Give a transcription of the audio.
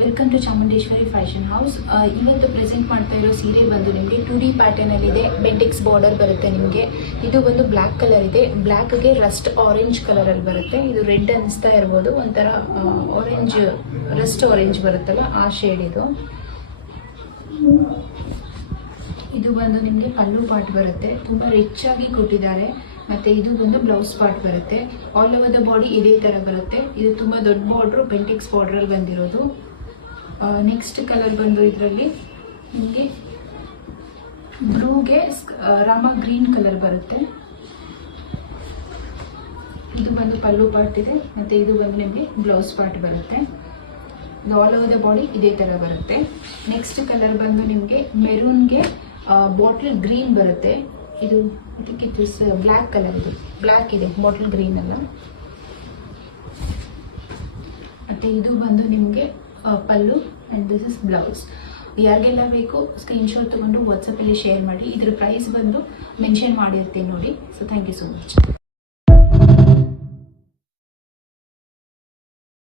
Welcome to Chamundeshwari fashion house. ಇವತ್ತು present ಮಾಡ್ತಾ ಇರೋ ಸೀರೆ ಬಂದು ನಿಮಗೆ 2D ಪ್ಯಾಟರ್ನ್ ಅಲ್ಲಿ ಇದೆ. ಬೆಂಟೆಕ್ಸ್ ಬಾರ್ಡರ್ ಬರುತ್ತೆ ನಿಮಗೆ. ಇದು ಒಂದು ಬ್ಲ್ಯಾಕ್ ಕಲರ್ ಇದೆ. ಬ್ಲ್ಯಾಕ್ ಗೆ ರಸ್ಟ್ ಆರೆಂಜ್ ಕಲರ್ ಅಲ್ಲಿ ಬರುತ್ತೆ. ಇದು ರೆಡ್ ಅನಿಸ್ತಾ ಇರಬಹುದು, ಒಂಥರ ಆರೆಂಜ್, ರಸ್ಟ್ ಆರೆಂಜ್ ಬರುತ್ತಲ್ಲ ಆ ಶೇಡ್ ಇದು. ಇದು ಬಂದು ನಿಮಗೆ ಪಲ್ಲು ಪಾರ್ಟ್ ಬರುತ್ತೆ, ತುಂಬಾ ರಿಚ್ ಆಗಿ ಕೊಟ್ಟಿದ್ದಾರೆ. ಮತ್ತೆ ಇದು ಒಂದು ಬ್ಲೌಸ್ ಪಾರ್ಟ್ ಬರುತ್ತೆ. ಆಲ್ ಓವರ್ ದ ಬಾಡಿ ಇದೇ ತರ ಬರುತ್ತೆ. ಇದು ತುಂಬಾ ದೊಡ್ಡ ಬಾರ್ಡರ್, ಬೆಂಟೆಕ್ಸ್ ಬಾರ್ಡರ್ ಅಲ್ಲಿ ಬಂದಿರೋದು. ನೆಕ್ಸ್ಟ್ ಕಲರ್ ಬಂದು ಇದರಲ್ಲಿ ನಿಮಗೆ ಬ್ಲೂಗೆ ರಾಮ ಗ್ರೀನ್ ಕಲರ್ ಬರುತ್ತೆ. ಇದು ಬಂದು ಪಲ್ಲು ಪಾರ್ಟ್ ಇದೆ, ಮತ್ತೆ ಇದು ಬಂದು ನಿಮಗೆ ಬ್ಲೌಸ್ ಪಾರ್ಟ್ ಬರುತ್ತೆ. ಆಲ್ ಓವರ್ ದ ಬಾಡಿ ಇದೇ ತರ ಬರುತ್ತೆ. ನೆಕ್ಸ್ಟ್ ಕಲರ್ ಬಂದು ನಿಮಗೆ ಮೆರೂನ್ಗೆ ಬಾಟಲ್ ಗ್ರೀನ್ ಬರುತ್ತೆ. ಇದು ಇದಕ್ಕೆ ಬ್ಲ್ಯಾಕ್ ಕಲರ್, ಇದು ಬ್ಲ್ಯಾಕ್ ಇದೆ, ಬಾಟಲ್ ಗ್ರೀನ್ ಅಲ್ಲ. ಮತ್ತೆ ಇದು ಬಂದು ನಿಮಗೆ ಪಲ್ಲು ಅಂಡ್ ದಿಸ್ ಇಸ್ ಬ್ಲೌಸ್. ಯಾರಿಗೆಲ್ಲ ಬೇಕು ಸ್ಕ್ರೀನ್ಶಾಟ್ ತಗೊಂಡು ವಾಟ್ಸಪ್ಪಲ್ಲಿ ಶೇರ್ ಮಾಡಿ. ಇದ್ರ ಪ್ರೈಸ್ ಬಂದು ಮೆನ್ಷನ್ ಮಾಡಿರ್ತೀನಿ ನೋಡಿ. So thank you so much.